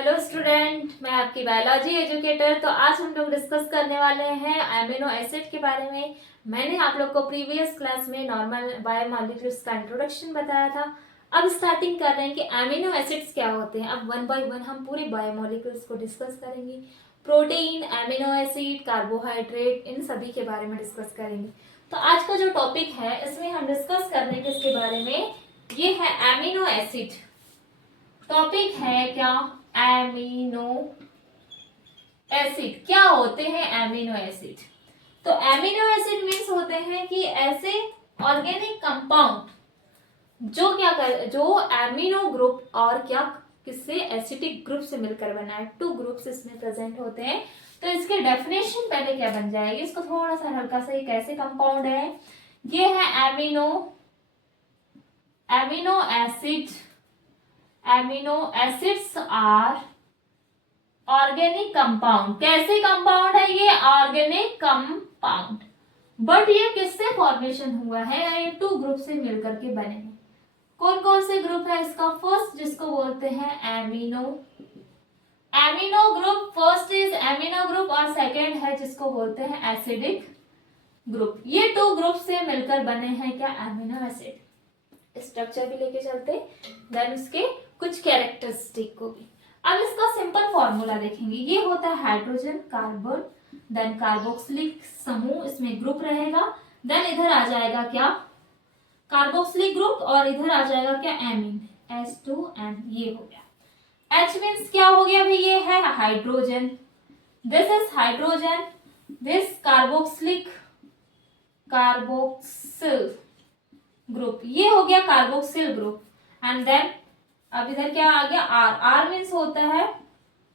Hello student, मैं आपकी biology educator. तो आज हम लोग डिस्कस करने वाले हैं एमिनो एसिड के बारे में। मैंने आप लोग को प्रीवियस क्लास में नॉर्मल बायोमॉलिक्यूल्स का इंट्रोडक्शन बताया था। अब स्टार्टिंग कर रहे हैं कि एमिनो एसिड्स क्या होते हैं। अब वन बाय वन हम पूरे बायोमॉलिक्यूल्स को डिस्कस करेंगे। प्रोटीन, एमिनो एसिड, कार्बोहाइड्रेट, इन सभी के बारे में डिस्कस करेंगे। तो आज का जो टॉपिक है इसमें हम डिस्कस करने के इसके बारे में, ये है एमिनो एसिड। टॉपिक है क्या? Amino acid. क्या होते हैं एमिनो एसिड? तो एमिनो एसिड मीन्स होते हैं कि ऐसे ऑर्गेनिक कंपाउंड जो एमिनो ग्रुप और क्या किससे एसिडिक ग्रुप से मिलकर बना है। टू ग्रुप्स इसमें प्रेजेंट होते हैं। तो इसके डेफिनेशन पहले क्या बन जाएगी, इसको थोड़ा सा हल्का सा, एक ऐसे कंपाउंड है, ये है amino acid. Amino acids are organic compound. कैसे कंपाउंड है ये? Organic compound. बट ये किससे फॉर्मेशन हुआ है? ये टू ग्रुप से मिलकर के बने हैं। कौन कौन से ग्रुप है इसका? फर्स्ट जिसको बोलते हैं amino group, first is amino group, और सेकेंड है जिसको बोलते हैं एसिडिक ग्रुप। ये टू ग्रुप से मिलकर बने हैं क्या? Amino acid. स्ट्रक्चर भी लेके चलते, देन उसके कुछ कैरेक्टरिस्टिक को भी। अब इसका सिंपल फॉर्मूला देखेंगे। ये होता है हाइड्रोजन, कार्बन, देन कार्बोक्सिलिक समूह, इसमें ग्रुप रहेगा। देन इधर आ जाएगा क्या? कार्बोक्सिलिक ग्रुप, और इधर आ जाएगा क्या? Amine, H2N। ये हो गया। H मीन्स क्या हो गया भाई? ये है hydrogen, this is hydrogen, this carboxyl group, ये हो गया कार्बोक्सिल ग्रुप। एंड देन अब इधर क्या आ गया? आर मीन्स होता है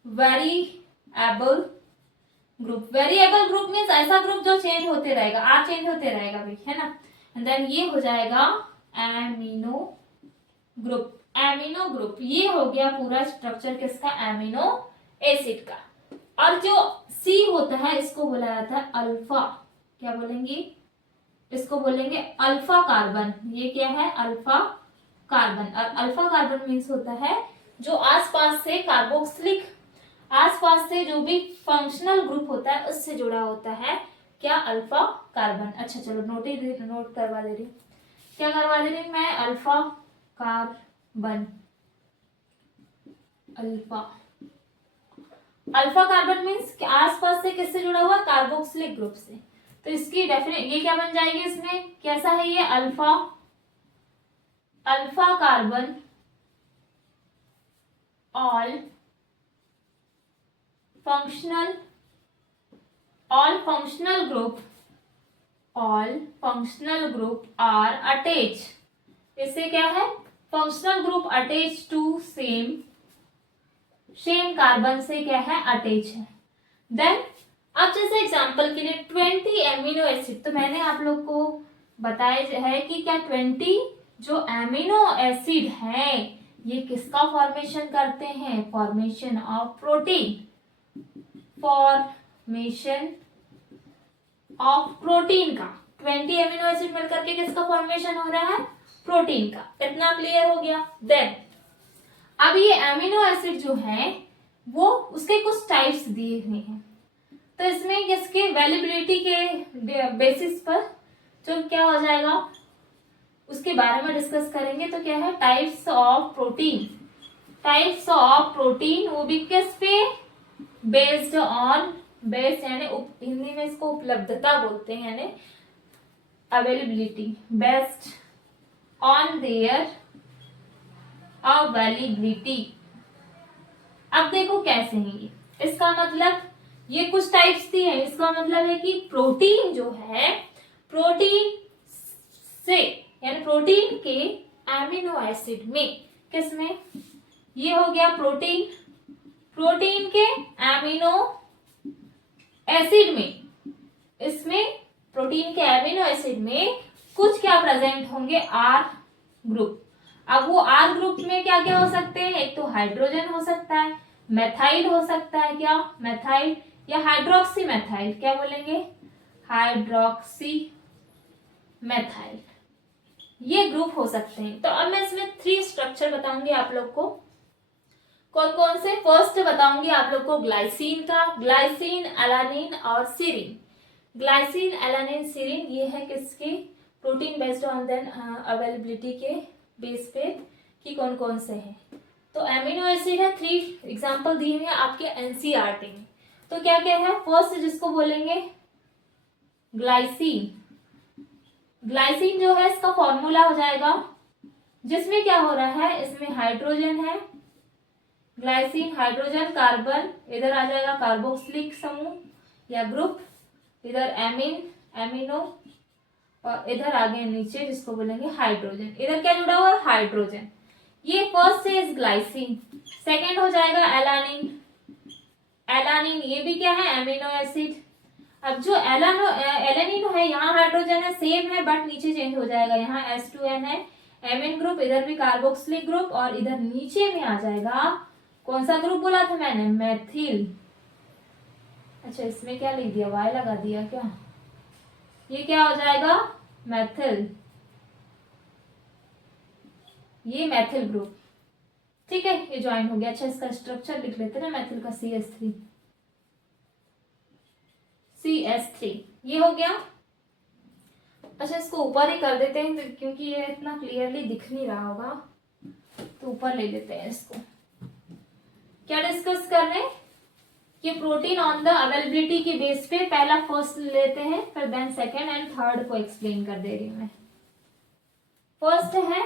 variable group. Variable group means ऐसा ग्रुप जो चेंज होते रहेगा, आर चेंज होते रहेगा भाई, है ना। एंड देन ये हो जाएगा एमिनो ग्रुप। एमिनो ग्रुप ये हो गया पूरा स्ट्रक्चर किसका? एमिनो एसिड का। और जो सी होता है इसको बोला जाता है अल्फा। क्या बोलेंगे? इसको बोलेंगे अल्फा कार्बन। ये क्या है? Alpha carbon. और अल्फा कार्बन मीन्स होता है जो आसपास से कार्बोक्सिलिक, आसपास से जो भी फंक्शनल ग्रुप होता है उससे जुड़ा होता है क्या? Alpha carbon. अच्छा चलो नोट करवा दे रही, क्या करवा दे रही मैं? Alpha carbon. Alpha carbon means आसपास से किससे जुड़ा हुआ? कार्बोक्सिलिक ग्रुप से। तो इसकी डेफिनेट ये क्या बन जाएगी? इसमें कैसा है ये? Alpha carbon all functional group are attach. इससे क्या है? Functional group attach to same carbon से क्या है? अटैच है। देन अब जैसे एग्जांपल के लिए 20 एमिनो एसिड, तो मैंने आप लोग को बताया है कि क्या 20 जो एमिनो एसिड है ये किसका फॉर्मेशन करते हैं? Formation of protein. का 20 एमिनो एसिड मिलकर के किसका फॉर्मेशन हो रहा है? प्रोटीन का। इतना क्लियर हो गया। देन अब ये एमिनो एसिड जो है वो उसके कुछ टाइप्स दिए हुए हैं। तो इसमें इसके अवेलेबिलिटी के बेसिस पर जो क्या हो जाएगा उसके बारे में डिस्कस करेंगे। तो क्या है? टाइप्स ऑफ प्रोटीन, वो भी किस पे? बेस्ड यानी हिंदी में इसको उपलब्धता बोलते हैं, यानी availability, based on their availability. अब देखो कैसे है ये। इसका मतलब ये कुछ टाइप्स दी है, इसका मतलब है कि प्रोटीन जो है, प्रोटीन से यानी प्रोटीन के एमिनो एसिड में, किसमें? ये हो गया प्रोटीन के एमिनो एसिड में। इसमें प्रोटीन के एमिनो एसिड में कुछ क्या प्रेजेंट होंगे? R group. अब वो आर ग्रुप में क्या क्या हो सकते हैं? एक तो हाइड्रोजन हो सकता है, मेथाइल हो सकता है, क्या? मेथाइल, या हाइड्रोक्सी मेथाइल। क्या बोलेंगे? Hydroxy methyl. ये ग्रुप हो सकते हैं। तो अब मैं इसमें 3 स्ट्रक्चर बताऊंगी आप लोग को। कौन कौन से? फर्स्ट बताऊंगी आप लोग को ग्लाइसिन का, ग्लाइसिन, एलानिन और सीरीन। ग्लाइसिन, एलानिन, सीरीन ये है किसके? Protein based on then availability के बेस पे कि कौन कौन से हैं। तो अमीनो एसिड है, 3 एग्जांपल दिए हुए हैं आपके एनसीईआरटी में। तो क्या क्या है? फर्स्ट जिसको बोलेंगे ग्लाइसिन। ग्लाइसिन जो है इसका फॉर्मूला हो जाएगा, जिसमें क्या हो रहा है, इसमें हाइड्रोजन है, ग्लाइसिन हाइड्रोजन, कार्बन इधर आ जाएगा कार्बोक्सिलिक समूह या ग्रुप, इधर एमीन एमिनो, और इधर आगे नीचे जिसको बोलेंगे हाइड्रोजन। इधर क्या जुड़ा हुआ है? हाइड्रोजन। ये फर्स्ट है इज ग्लाइसिन। सेकेंड हो जाएगा एलानिन। एलानिन ये भी क्या है? Amino acid. अब जो एलानिन है यहाँ हाइड्रोजन है, सेम है बट नीचे चेंज हो जाएगा, यहाँ S2N है, एमिन ग्रुप, इधर भी कार्बोक्सिलिक ग्रुप, और इधर नीचे में आ जाएगा कौन सा ग्रुप बोला था मैंने? मैथिल। अच्छा इसमें क्या लिख दिया? वाई लगा दिया क्या? ये क्या हो जाएगा? मैथिल। ये मैथिल ग्रुप, ठीक है, ये ज्वाइन हो गया। अच्छा इसका स्ट्रक्चर लिख लेते हैं ना मैथिल का, CH3 ये हो गया। अच्छा इसको ऊपर ही कर देते हैं क्योंकि ये इतना क्लियरली दिख नहीं रहा होगा, तो ऊपर ले लेते हैं इसको। क्या डिस्कस कर रहे हैं? ये प्रोटीन ऑन द अवेलेबिलिटी के बेस पे पहला फर्स्ट लेते हैं, फिर देन सेकेंड एंड थर्ड को एक्सप्लेन कर दे रही हूं मैं। फर्स्ट है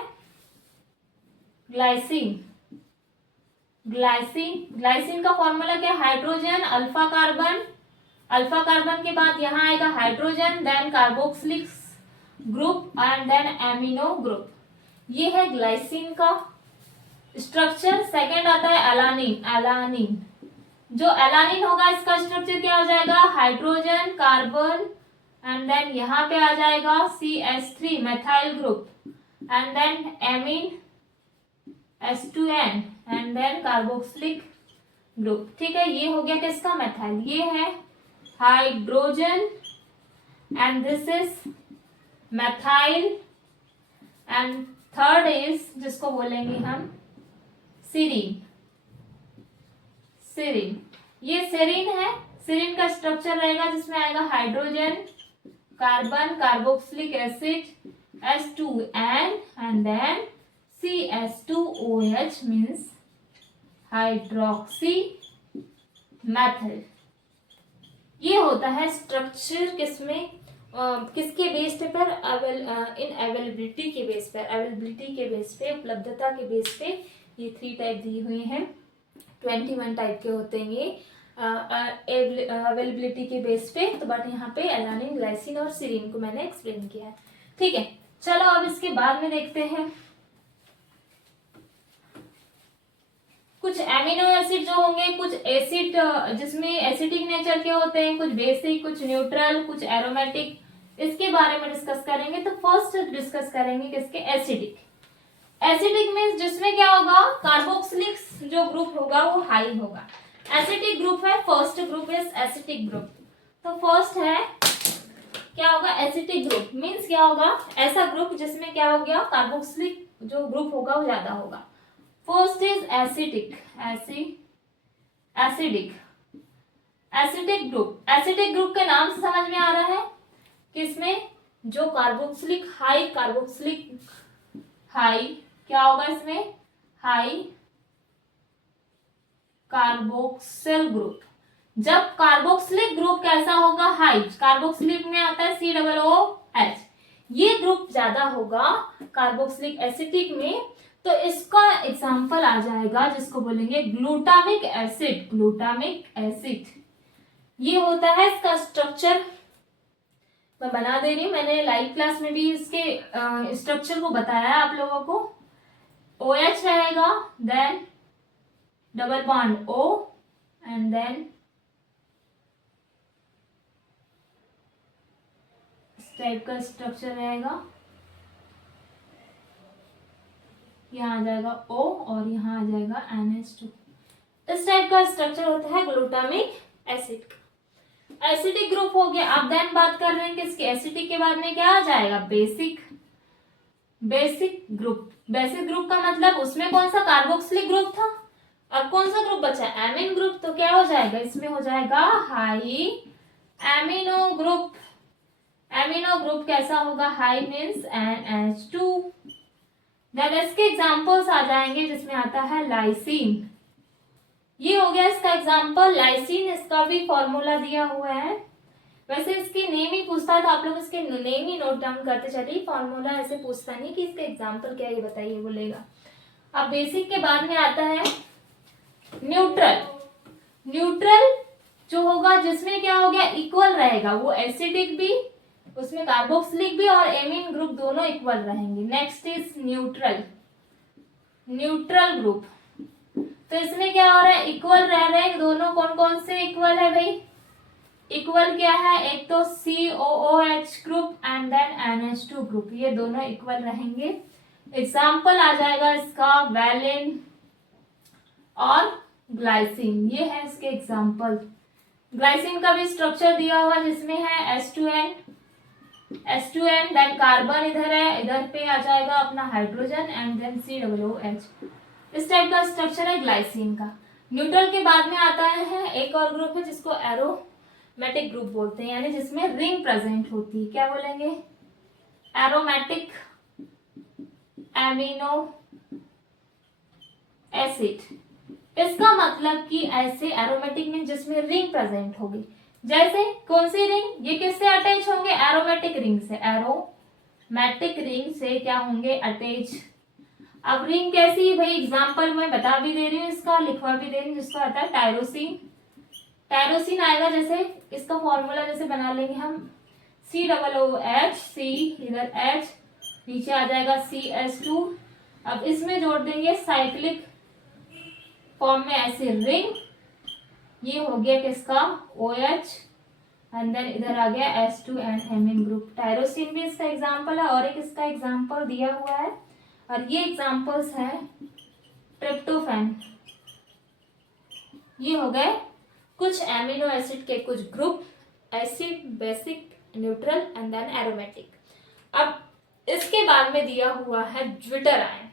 ग्लाइसिन। ग्लाइसिन, ग्लाइसिन का फॉर्मूला क्या? Hydrogen, alpha carbon, alpha carbon के बाद यहाँ आएगा hydrogen, then carboxylic group and then amino group. ये है ग्लाइसिन का स्ट्रक्चर। सेकेंड आता है एलानिन। एलानिन, जो एलानिन होगा इसका स्ट्रक्चर क्या हो जाएगा? हाइड्रोजन, कार्बन एंड देन यहाँ पे आ जाएगा CH3 methyl group and then amine S2N and then carboxylic group, ठीक है। ये हो गया किसका? मेथाइल। ये है hydrogen and this is methyl and third is जिसको बोलेंगे हम सीरीन। सीरीन, ये सेरीन है। सेरीन का स्ट्रक्चर रहेगा जिसमें आएगा hydrogen, carbon, carboxylic acid, S2N and then CH2OH means hydroxy methyl. ये होता है स्ट्रक्चर किसमें, किसके बेस पर? इन अवेलेबिलिटी के बेस पर, अवेलेबिलिटी के बेस पे, उपलब्धता के बेस पे ये 3 टाइप दी हुई हैं। 21 टाइप के होते हैं ये अवेलेबिलिटी के बेस पे, तो बट यहाँ पे एलानिन, ग्लाइसिन और सीरीन को मैंने एक्सप्लेन किया है, ठीक है। चलो अब इसके बाद में देखते हैं कुछ एमिनो एसिड जो होंगे, कुछ एसिड जिसमें एसिडिक नेचर के होते हैं, कुछ बेसिक, कुछ न्यूट्रल, कुछ एरोमेटिक, इसके बारे में डिस्कस करेंगे। तो फर्स्ट डिस्कस करेंगे किसके? एसिडिक। एसिडिक मीन्स जिसमें क्या होगा? कार्बोक्सिलिक जो ग्रुप होगा वो हाई होगा। एसिडिक ग्रुप है, first group is acidic group. तो फर्स्ट है क्या होगा? एसिडिक ग्रुप मीन्स क्या होगा? ऐसा ग्रुप जिसमें क्या हो गया? कार्बोक्सिलिक जो ग्रुप होगा वो ज्यादा होगा। First is acidic, acidic, acidic group. Acidic group के नाम से समझ में आ रहा है किसमें? जो कार्बोक्सिलिक हाई, कार्बोक्सिलिक हाई क्या होगा इसमें? High carboxyl group. जब कार्बोक्सिलिक ग्रुप कैसा होगा? हाई। कार्बोक्सिलिक में आता है COOH, ये ग्रुप ज्यादा होगा कार्बोक्सिलिक एसिडिक में, तो इसका एग्जांपल आ जाएगा जिसको बोलेंगे ग्लूटामिक एसिड। ग्लूटामिक एसिड ये होता है, इसका स्ट्रक्चर मैं बना दे रही हूँ, मैंने लाइव क्लास में भी इसके स्ट्रक्चर को बताया आप लोगों को। OH रहेगा, then double bond O and then इस टाइप का स्ट्रक्चर रहेगा, यहाँ आ जाएगा O और यहाँ आ जाएगा NH2। इस टाइप का स्ट्रक्चर होता है ग्लूटामिक एसिड का। एसिडिक ग्रुप हो गया। अब देन बात कर रहे हैं किसके? एसिडिक के बाद में क्या आ जाएगा? Basic. Basic group. Basic group का मतलब उसमें कौन सा? कार्बोक्सिलिक ग्रुप था, अब कौन सा ग्रुप बचा है? Amine group. तो क्या हो जाएगा इसमें? हो जाएगा high amino group. Amino group कैसा होगा? High means NH2। देन इसके एग्जांपल्स आ जाएंगे जिसमें आता है लाइसिन। ये हो गया इसका एग्जांपल लाइसिन। इसका भी फॉर्मूला दिया हुआ है। वैसे इसकी नेम ही पूछता है तो आप लोग इसके नेम ही नोट डाउन करते चलिए। फॉर्मूला ऐसे पूछता नहीं कि इसका एग्जांपल क्या है ये बताइए बोलेगा। अब बेसिक के बाद में आता है न्यूट्रल। न्यूट्रल जो होगा जिसमें क्या हो गया? इक्वल रहेगा। वो एसिडिक भी, उसमें कार्बोक्सिलिक भी और एमीन ग्रुप दोनों इक्वल रहेंगे। Next is neutral. Neutral group तो इसमें क्या हो रहा है? इक्वल रह रहे हैं दोनों। कौन कौन से इक्वल है भाई? इक्वल क्या है? एक तो COOH group and then NH2 group, ये दोनों इक्वल रहेंगे। एग्जाम्पल आ जाएगा इसका वैलिन और ग्लाइसिन। ये है इसके एग्जाम्पल। ग्लाइसिन का भी स्ट्रक्चर दिया हुआ जिसमें है S2N देन कार्बन इधर है, इधर पे आ जाएगा अपना हाइड्रोजन एंड देन COOH। इस टाइप का स्ट्रक्चर है ग्लाइसिन का। न्यूट्रल के बाद में आता है एक और ग्रुप है जिसको एरोमेटिक ग्रुप बोलते हैं, यानी जिसमें रिंग प्रेजेंट होती है। क्या बोलेंगे? Aromatic amino acid. इसका मतलब कि ऐसे एरोमेटिक में जिसमें रिंग प्रेजेंट होगी। जैसे कौन सी रिंग? ये किससे अटैच होंगे? एरोमेटिक रिंग से। एरोमेटिक रिंग से क्या होंगे? अटैच। अब रिंग कैसी भाई? एग्जांपल मैं बता भी दे रही हूँ, इसका लिखवा भी दे रही हूँ। जिसका आता है टायरोसिन। टायरोसिन आएगा जैसे, इसका फॉर्मूला जैसे बना लेंगे हम COOH, C इधर H, नीचे आ जाएगा CH2। अब इसमें जोड़ देंगे साइक्लिक फॉर्म में ऐसे रिंग। ये हो गया किसका? OH एंड देन इधर आ गया S2 and amine group. Tyrosine भी इसका एग्जांपल है और एक इसका एग्जांपल दिया हुआ है और ये एग्जांपल्स है ट्रिप्टोफैन। ये हो गए कुछ एमिनो एसिड के कुछ group, acid, basic, neutral and then aromatic. अब इसके बाद में दिया हुआ है zwitter ion.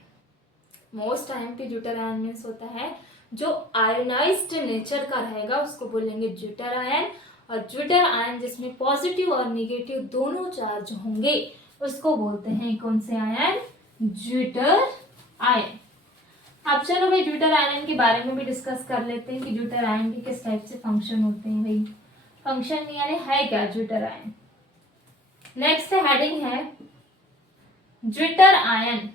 Most IMP zwitter ion means होता है जो आयोनाइज्ड नेचर का रहेगा उसको बोलेंगे ज्विटर आयन। और ज्विटर आयन जिसमें पॉजिटिव और निगेटिव दोनों चार्ज होंगे उसको बोलते हैं कौन से आयन? Zwitter ion. अब चलो भाई ज्विटर आयन के बारे में भी डिस्कस कर लेते हैं कि ज्विटर आयन के किस टाइप से फंक्शन होते हैं। भाई फंक्शन नहीं यानी है क्या ज्विटर आयन। नेक्स्ट हेडिंग है ज्विटर आयन।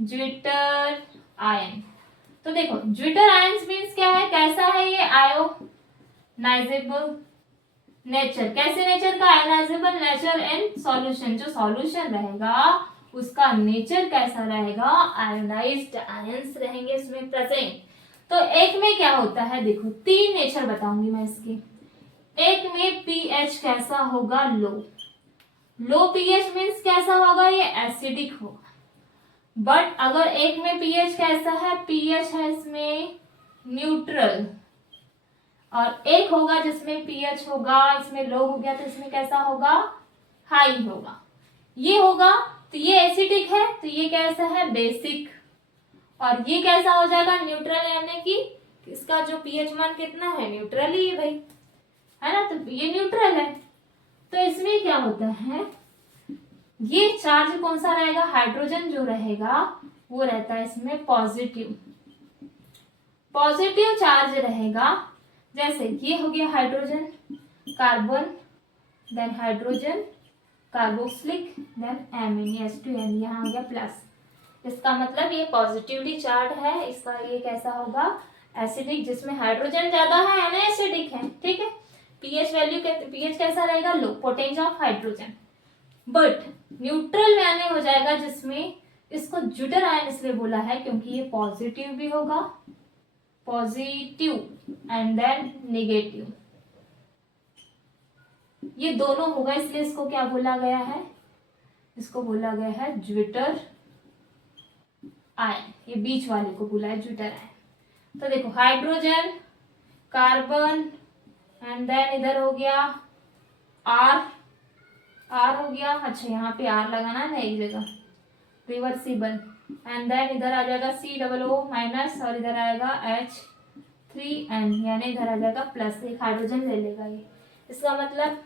ज्विटर आयन तो देखो ज्विटर आयन मीन्स क्या है? कैसा है ये? Ionisable nature. कैसे नेचर का? Ionisable nature in solution. जो सॉल्यूशन रहेगा उसका नेचर कैसा रहेगा? आयोनाइज्ड आयंस रहेंगे इसमें प्रेजेंट। तो एक में क्या होता है? देखो 3 नेचर बताऊंगी मैं इसके। एक में pH कैसा होगा? लो। लो pH मीन्स कैसा होगा? ये एसिडिक होगा। बट अगर एक में pH कैसा है? pH है इसमें न्यूट्रल। और एक होगा जिसमें pH होगा इसमें लो हो गया तो इसमें कैसा होगा? हाई होगा। ये होगा तो ये एसिडिक है तो ये कैसा है? बेसिक। और ये कैसा हो जाएगा? न्यूट्रल, यानी कि इसका जो pH मान कितना है? न्यूट्रल ही है भाई, है ना। तो ये न्यूट्रल है। तो इसमें क्या होता है? ये चार्ज कौन सा रहेगा? हाइड्रोजन जो रहेगा वो रहता है इसमें पॉजिटिव। पॉजिटिव चार्ज रहेगा। जैसे ये हो गया hydrogen, carbon, then hydrogen, carboxylic, then amine H2N, यहाँ आ गया प्लस। इसका मतलब ये पॉजिटिवली चार्ज है। इसका ये कैसा होगा? एसिडिक, जिसमें हाइड्रोजन ज्यादा है यानी एसिडिक है। ठीक है। pH वैल्यू pH कैसा रहेगा? लो, potential of hydrogen. But neutral में आने हो जाएगा जिसमें इसको ज्विटर आयन इसलिए बोला है क्योंकि ये पॉजिटिव भी होगा, पॉजिटिव एंड देन नेगेटिव, ये दोनों होगा। इसलिए इसको क्या बोला गया है? इसको बोला गया है ज्विटर आयन। ये बीच वाले को बोला है ज्विटर आयन। तो देखो हाइड्रोजन, कार्बन एंड देन इधर हो गया आर हो गया। अच्छा यहाँ पे आर लगाना है ना एक जगह, रिवर्सिबल। एंड देन इधर आ जाएगा COO माइनस और इधर आएगा H3N, यानी इधर आ जाएगा प्लस, एक हाइड्रोजन ले लेगा ये। इसका मतलब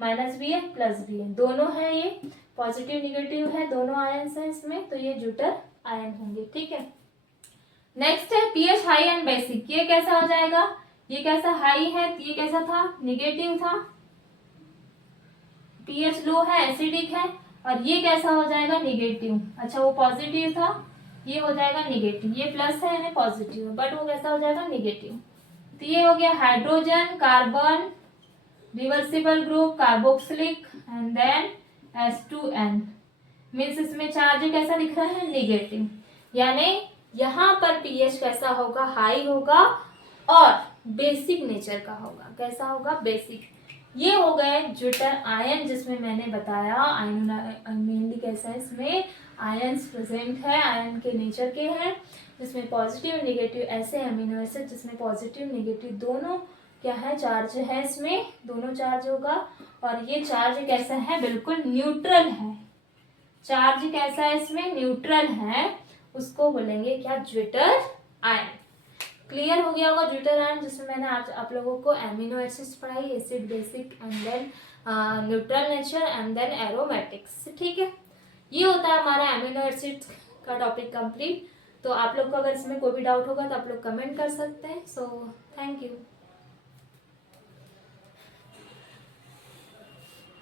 माइनस भी है प्लस भी है, दोनों है, ये पॉजिटिव निगेटिव है, दोनों आयन्स हैं इसमें, तो ये ज्यूटर आयन होंगे। ठीक है, नेक्स्ट है pH हाई एंड बेसिक। ये कैसा हो जाएगा, ये कैसा हाई है, ये कैसा था, निगेटिव था, pH लो है, एसिडिक है, और ये कैसा हो जाएगा, निगेटिव। अच्छा वो पॉजिटिव था, ये हो जाएगा निगेटिव, ये प्लस है यानी पॉजिटिव है, बट वो कैसा हो जाएगा, निगेटिव। तो ये हो गया hydrogen carbon reversible group carboxylic and then H2N, means इसमें चार्ज कैसा दिख रहा है, निगेटिव, यानी यहाँ पर pH कैसा होगा, हाई होगा और बेसिक नेचर का होगा। कैसा होगा, बेसिक। ये हो गए ज्यूटर आयन, जिसमें मैंने बताया आयन मेनली कैसा है, इसमें आयन्स प्रेजेंट है, आयन के नेचर के हैं, जिसमें पॉजिटिव निगेटिव ऐसे अमीनो एसिड जिसमें पॉजिटिव निगेटिव दोनों क्या है, चार्ज है, इसमें दोनों चार्ज होगा। और ये चार्ज कैसा है, बिल्कुल न्यूट्रल है, चार्ज कैसा है इसमें, न्यूट्रल है, उसको बोलेंगे क्या, ज्यूटर आयन। क्लियर हो गया होगा ज्यूटर आयन, जिसमें मैंने आज आप लोगों को एमिनो एसिड्स पढ़ाई, acid basic and then neutral nature and then aromatics. ठीक है, ये होता है हमारा एमिनो एसिड्स का टॉपिक कंप्लीट। तो आप लोग को अगर इसमें कोई भी डाउट होगा तो आप लोग कमेंट कर सकते हैं। So thank you.